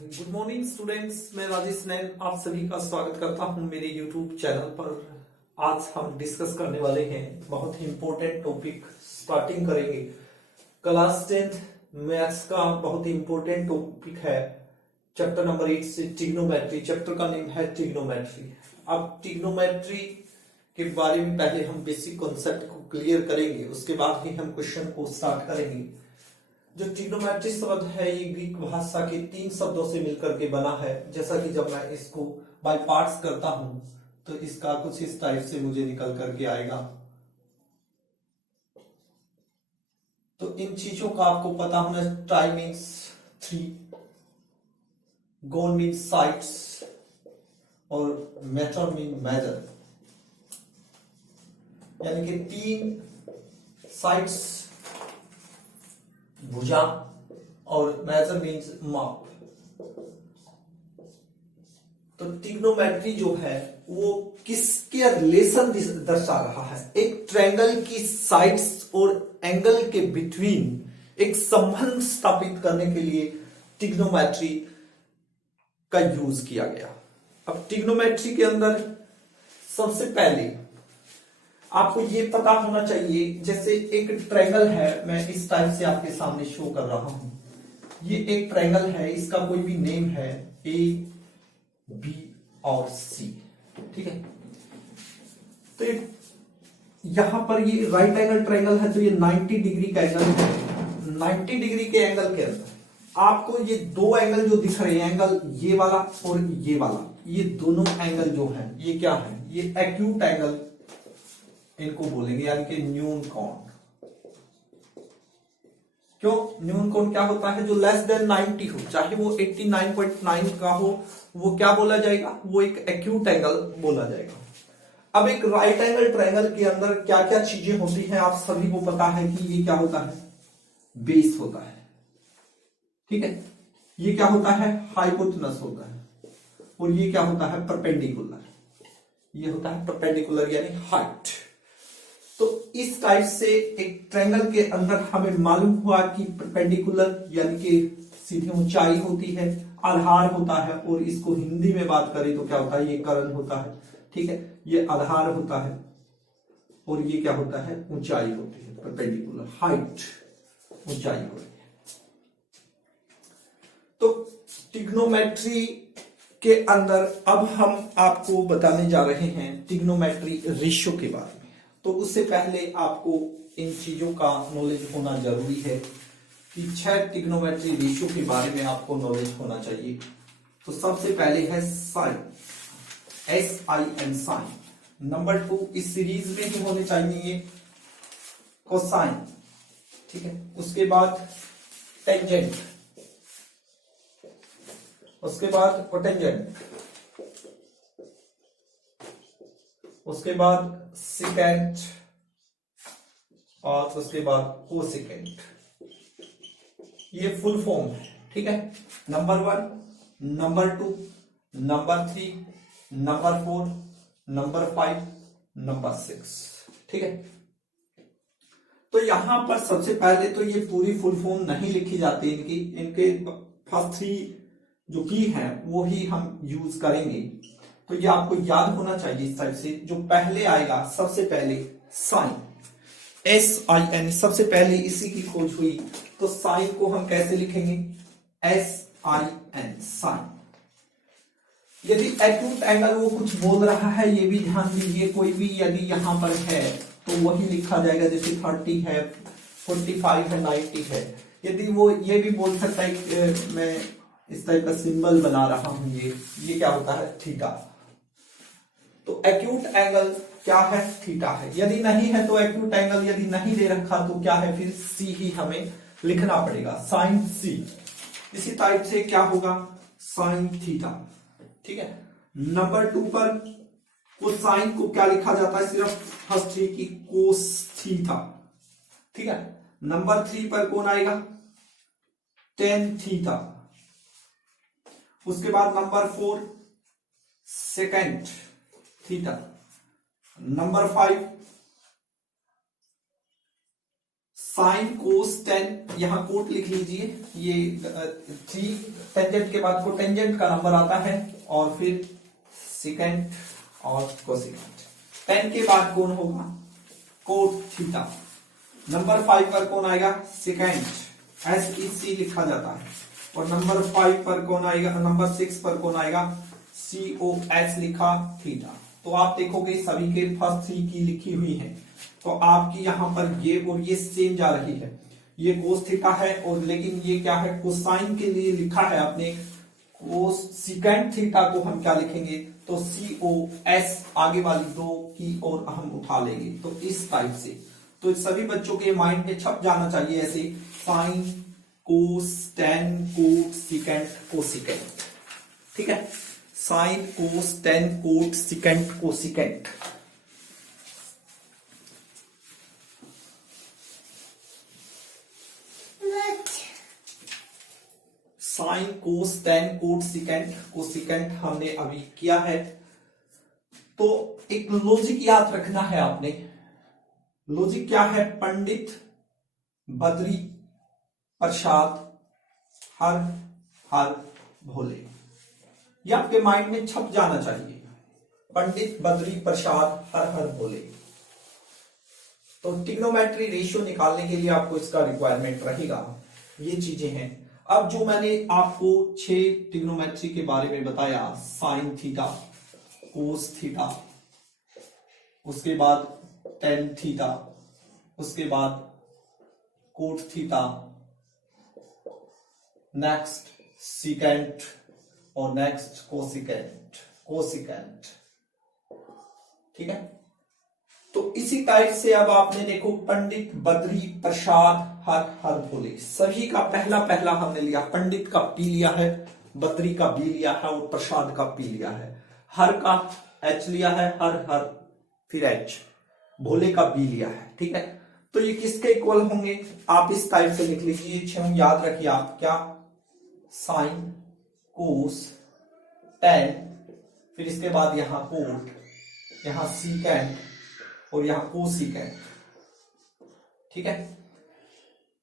Good morning students, मैं राजेश नैन आप सभी का स्वागत करता हूं मेरे यूट्यूब चैनल पर। आज हम डिस्कस करने वाले हैं बहुत ही इंपॉर्टेंट टॉपिक। स्टार्टिंग करेंगे क्लास 10th मैथ्स का बहुत ही इंपॉर्टेंट टॉपिक है चैप्टर नंबर 8 से ट्रिग्नोमेट्री। चैप्टर का नेम है ट्रिग्नोमेट्री। अब ट्रिग्नोमेट्री के बारे में पहले हम बेसिक कॉन्सेप्ट को क्लियर करेंगे, उसके बाद ही हम क्वेश्चन को स्टार्ट करेंगे। जो ट्रिग्नोमेट्री शब्द है ये ग्रीक भाषा के 3 शब्दों से मिलकर के बना है। जैसा कि जब मैं इसको बाय पार्ट्स करता हूं तो इसका कुछ इस टाइप से मुझे निकल करके आएगा। तो इन चीजों का आपको पता होना। ट्राई मीन्स 3, गोल मीन्स साइड्स और मेथड मीन मेजर, यानी कि 3 साइड्स भुजा और मेजर मीन्स माप। तो ट्रिग्नोमेट्री जो है वो किसके रिलेशन दर्शा रहा है? एक ट्रायंगल की साइड्स और एंगल के बिटवीन एक संबंध स्थापित करने के लिए ट्रिग्नोमेट्री का यूज किया गया। अब ट्रिग्नोमेट्री के अंदर सबसे पहले आपको ये पता होना चाहिए, जैसे एक ट्रायंगल है, मैं इस टाइप से आपके सामने शो कर रहा हूं। ये एक ट्रायंगल है, इसका कोई भी नेम है ए, बी और सी, ठीक है। तो यहां पर ये राइट एंगल ट्रायंगल है, तो ये 90 डिग्री का एंगल है। 90 डिग्री के एंगल के अंदर आपको ये 2 एंगल जो दिख रहे हैं, एंगल ये वाला और ये वाला, ये दोनों एंगल जो है ये क्या है? ये एक्यूट एंगल इनको बोलेंगे, यानी कि न्यून कोण। क्यों न्यून कोण क्या होता है? जो लेस देन 90 हो, चाहे वो 89.9 का हो, वो क्या बोला जाएगा? वो एक एक्यूट एंगल बोला जाएगा। अब एक राइट एंगल ट्रायंगल के अंदर क्या क्या चीजें होती हैं आप सभी को पता है कि ये क्या होता है? बेस होता है, ठीक है। ये क्या होता है? हाइपोटेनस होता है। और ये क्या होता है? परपेंडिकुलर। ये होता है परपेंडिकुलर यानी हाइट। तो इस टाइप से एक ट्रायंगल के अंदर हमें मालूम हुआ कि परपेंडिकुलर यानी कि सीधी ऊंचाई होती है, आधार होता है, और इसको हिंदी में बात करें तो क्या होता है? ये कर्ण होता है, ठीक है। ये आधार होता है और ये क्या होता है? ऊंचाई होती है, परपेंडिकुलर हाइट, ऊंचाई होती है। तो ट्रिग्नोमेट्री के अंदर अब हम आपको बताने जा रहे हैं ट्रिग्नोमेट्री रेशियो के बारे में। तो उससे पहले आपको इन चीजों का नॉलेज होना जरूरी है कि 6 ट्रिग्नोमेट्री रेशियो के बारे में आपको नॉलेज होना चाहिए। तो सबसे पहले है साइन, SIN साइन। नंबर 2 इस सीरीज में ही होने चाहिए कोसाइन, ठीक है। उसके बाद टेंजेंट, उसके बाद कोटेंजेंट, उसके बाद सिकेंट और उसके बाद कोसिकेंट। ये फुल फॉर्म है, ठीक है। Number 1, number 2, number 3, number 4, number 5, number 6, ठीक है। तो यहां पर सबसे पहले तो ये पूरी फुल फॉर्म नहीं लिखी जाती इनके फर्स्ट 3 जो की है वो ही हम यूज करेंगे। तो ये आपको याद होना चाहिए इस टाइप से। जो पहले आएगा सबसे पहले साइन, SIN, सबसे पहले इसी की खोज हुई। तो साइन को हम कैसे लिखेंगे? SIN sine. यदि एक्यूट एंगल वो कुछ बोल रहा है, ये भी ध्यान दीजिए, कोई भी यदि यहां पर है तो वही लिखा जाएगा। जैसे 30 है, 45 है, 90 है। यदि वो ये भी बोल सकता है, मैं इस टाइप का सिंबल बना रहा हूं, ये क्या होता है? थीटा। तो एक्यूट एंगल क्या है? थीटा है। यदि नहीं है तो एक्यूट एंगल यदि नहीं दे रखा तो क्या है? फिर सी ही हमें लिखना पड़ेगा, साइन सी। इसी टाइप से क्या होगा? साइन थीटा, ठीक है। नंबर 2 पर कोसाइन को क्या लिखा जाता है? सिर्फ फर्स्ट की कोस थीटा, ठीक है। नंबर 3 पर कौन आएगा? Tan theta. उसके बाद number 4 second theta. Number 5 sine cos ten, यहां कोट लिख लीजिए, ये 3 टेंजेंट के बाद को टेंजेंट का नंबर आता है और फिर सेकेंड और कोसेकेंट। 10 के बाद कौन होगा, कोट थीटा। नंबर 5 पर कौन आएगा, सेकेंड, SEC लिखा जाता है। और नंबर 5 पर कौन आएगा, नंबर 6 पर कौन आएगा, COS लिखा थीटा। तो आप देखोगे सभी के फर्स्ट 3 की लिखी हुई है, तो आपकी यहां पर ये और ये सेम जा रही है। ये कोस थीटा है और लेकिन ये क्या है, कोसाइन के लिए लिखा है आपने कोस सेकेंड थीटा को हम क्या लिखेंगे, तो COS आगे वाली 2 की और हम उठा लेंगे। तो इस टाइप से तो सभी बच्चों के माइंड में छप जाना चाहिए ऐसे, sine cos ten coat second cosecant, ठीक है। Sine cos ten coat second cosecant. Sine cos ten coat second cosecant हमने अभी किया है। तो एक लॉजिक याद रखना है आपने। लॉजिक क्या है, पंडित बद्री प्रसाद हर हर भोले, ये आपके माइंड में छप जाना चाहिए। पंडित बद्री प्रसाद हर हर भोले। तो ट्रिग्नोमेट्री रेशियो निकालने के लिए आपको इसका रिक्वायरमेंट रहेगा, ये चीजें हैं। अब जो मैंने आपको 6 ट्रिग्नोमेट्री के बारे में बताया, साइन थीटा, कोस थीटा, उसके बाद टेन थीटा, उसके बाद कोट थीटा, नेक्स्ट सीकेंट और नेक्स्ट कोसिकेंट कोसिकेंट, ठीक है। तो इसी टाइप से अब आपने देखो पंडित बद्री प्रसाद हर हर भोले, सभी का पहला पहला हमने लिया, पंडित का पी लिया है, बद्री का बी लिया है और प्रसाद का पी लिया है, हर का एच लिया है, हर हर फिर एच, भोले का बी लिया है, ठीक है। तो ये किसके इक्वल होंगे, आप इस टाइप से लिख लीजिए, 6 याद रखिए आप, क्या, साइन कोस टेन, फिर इसके बाद यहां कोट, यहां सीकेंट और यहां कोसिकेंट, ठीक है।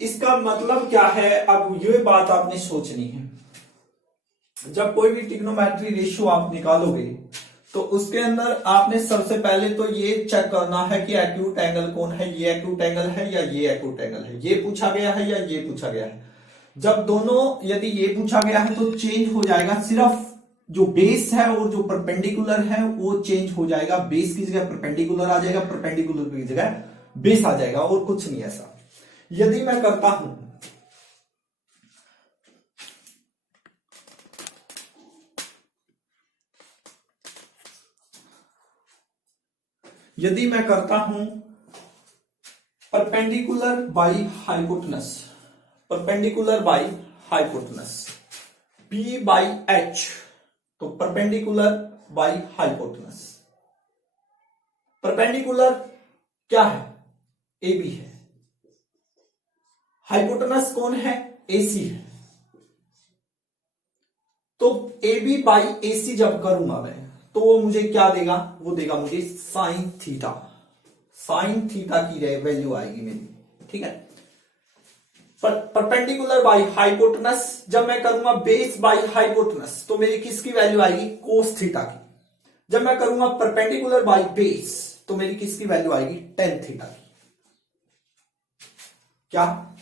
इसका मतलब क्या है, अब ये बात आपने सोचनी है। जब कोई भी ट्रिग्नोमेट्री रेशियो आप निकालोगे तो उसके अंदर आपने सबसे पहले तो ये चेक करना है कि एक्यूट एंगल कौन है, ये एक्यूट एंगल है या ये एक्यूट एंगल है, ये पूछा गया है या ये पूछा गया है। जब दोनों यदि ये पूछा गया है तो चेंज हो जाएगा, सिर्फ जो बेस है और जो परपेंडिकुलर है वो चेंज हो जाएगा, बेस की जगह परपेंडिकुलर आ जाएगा, परपेंडिकुलर की जगह बेस आ जाएगा, और कुछ नहीं ऐसा। यदि मैं करता हूं perpendicular by hypotenuse, perpendicular by hypotenuse, P by H, तो परपेंडिकुलर बाई हाइपोटेनस। परपेंडिकुलर क्या है, AB है, हाइपोटेनस कौन है, AC है। तो AB बाई AC जब करूंगा मैं तो वो मुझे क्या देगा, वो देगा मुझे साइन थीटा, साइन थीटा की वैल्यू आएगी मेरी, ठीक है। परपेंडिकुलर बाई हाइपोटेनस जब मैं करूंगा बेस बाई हाइपोटेनस तो मेरी किसकी वैल्यू आएगी, कोस थीटा की। जब मैं करूंगा परपेंडिकुलर बाई बेस तो मेरी किसकी वैल्यू आएगी, टेन थीटा की। क्या,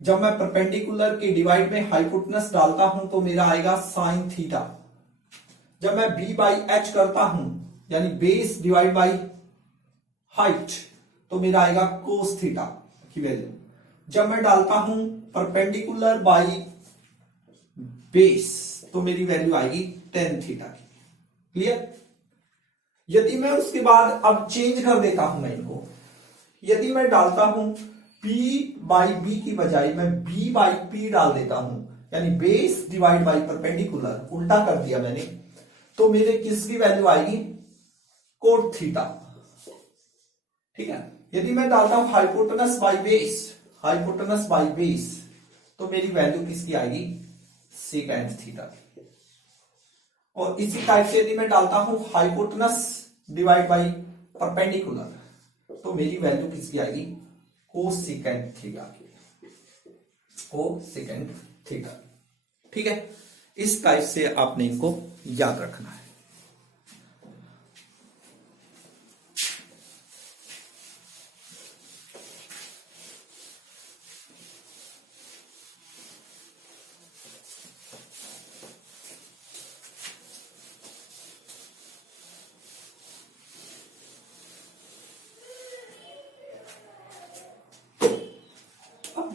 जब मैं परपेंडिकुलर के डिवाइड में हाइपोटेनस डालता हूं तो मेरा आएगा साइन थीटा। जब मैं बी बाई एच करता हूं यानी बेस डिवाइड बाई हाइट तो मेरा आएगा कोस थीटा की वैल्यू। जब मैं डालता हूं परपेंडिकुलर बाई बेस तो मेरी वैल्यू आएगी टेन थीटा की। क्लियर। यदि मैं उसके बाद अब चेंज कर देता हूं मैं इनको, यदि मैं डालता हूं P बाई बी की बजाय मैं B बाई P डाल देता हूं, यानी बेस डिवाइड बाई परपेंडिकुलर, उल्टा कर दिया मैंने, तो मेरे किसकी वैल्यू आएगी, कोट थीटा। ठीक है। यदि मैं डालता हूं hypotenuse by base, hypotenuse by base तो मेरी वैल्यू किसकी आएगी, सेकेंड थीटा। और इसी टाइप से यदि मैं डालता हूं हाइपोटेनस डिवाइड बाई परपेंडिकुलर तो मेरी वैल्यू किसकी आएगी, कोसेकेंट थीटा की, कोसेकेंट थीटा। ठीक है, इस टाइप से आपने इनको याद रखना है।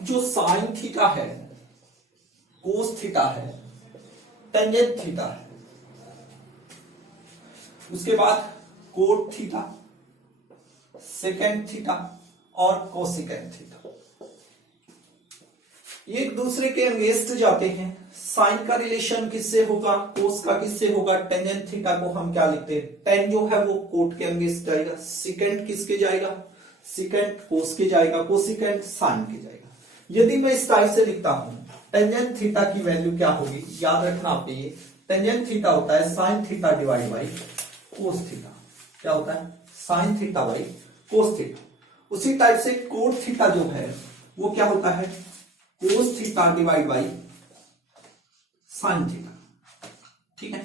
जो साइन थीटा है, कोस थीटा है, टेंजेंट थीटा है, उसके बाद कोट थीटा, सेकेंड थीटा और कोसेकेंट थीटा, ये एक दूसरे के अगेंस्ट जाते हैं। साइन का रिलेशन किससे होगा, कोस का किससे होगा, टेंजेंट थीटा को हम क्या लिखते हैं, टेन जो है वो कोट के अगेंस्ट जाएगा, सेकेंड किसके जाएगा, सेकेंड कोस के जाएगा, कोसेकेंट साइन के जाएगा। यदि मैं इस टाइप से लिखता हूं, टेंजेंट थीटा की वैल्यू क्या होगी, याद रखना आपको, ये टेंजेंट थीटा होता है sine theta divide by cos theta. क्या होता है, sine theta by cos theta. उसी टाइप से कोट थीटा जो है वो क्या होता है, cos theta divide by sine theta. ठीक है,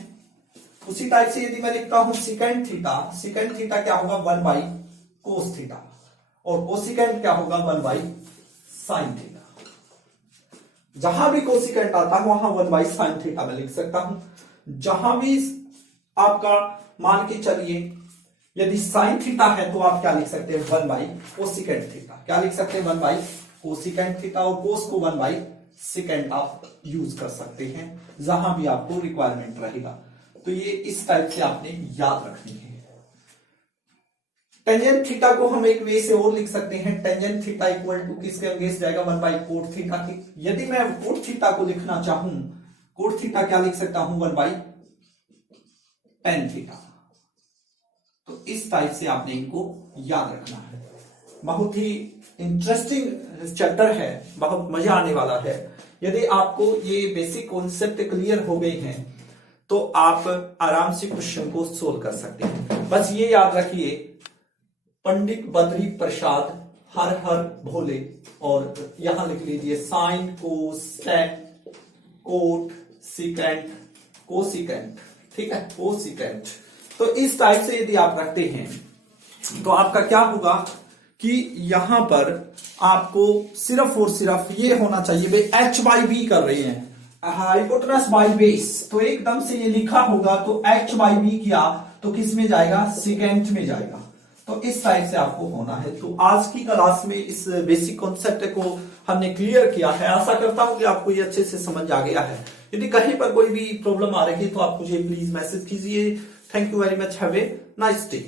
उसी टाइप से यदि मैं लिखता हूं सेकेंड थीटा, सेकेंड थीटा क्या होगा, 1 बाई कोस थीटा, और कोसेकेंट क्या होगा, 1 बाई साइन थीटा। जहां भी कोसेकेंट आता है वहां 1 बाई साइन थीटा में लिख सकता हूं। जहां भी आपका मान के चलिए यदि साइन थीटा है तो आप क्या लिख सकते हैं, 1 बाई कोसेकेंट थीटा। क्या लिख सकते हैं, 1 बाई कोसेकेंट थीटा, और कोस को 1 बाई सेकेंड आप यूज कर सकते हैं जहां भी आपको रिक्वायरमेंट रहेगा। तो ये इस टाइप से आपने याद रखनी है। टेंजेंट थीटा को हम एक वे से और लिख सकते हैं, टेंजेंट थीटा इक्वल टू किसके अगेंस्ट जाएगा, 1 बाई कोट थीटा की। यदि मैं कोट थीटा को लिखना चाहूं, कोट थीटा क्या लिख सकता हूं, 1 बाई टेन थीटा। तो इस टाइप से आपने इनको याद रखना है। बहुत ही इंटरेस्टिंग चैप्टर है, बहुत मजा आने वाला है। यदि आपको ये बेसिक कॉन्सेप्ट क्लियर हो गए हैं तो आप आराम से क्वेश्चन को सोल्व कर सकते हैं। बस ये याद रखिए, पंडित बद्री प्रसाद हर हर भोले, और यहां लिख लीजिए sine cos ten coat secant cosecant. ठीक है, कोसेकेंट। तो इस टाइप से यदि आप रखते हैं तो आपका क्या होगा कि यहां पर आपको सिर्फ और सिर्फ ये होना चाहिए, भाई एच बाई बी कर रहे हैं, हाइपोटेनस बाई बेस, तो एकदम से ये लिखा होगा तो एच बाई बी किया तो किस में जाएगा, सेकेंट में जाएगा। तो इस टाइप से आपको होना है। तो आज की क्लास में इस बेसिक कॉन्सेप्ट को हमने क्लियर किया है। आशा करता हूं कि आपको ये अच्छे से समझ आ गया है। यदि कहीं पर कोई भी प्रॉब्लम आ रही है तो आप मुझे प्लीज मैसेज कीजिए। Thank you very much, have a nice day.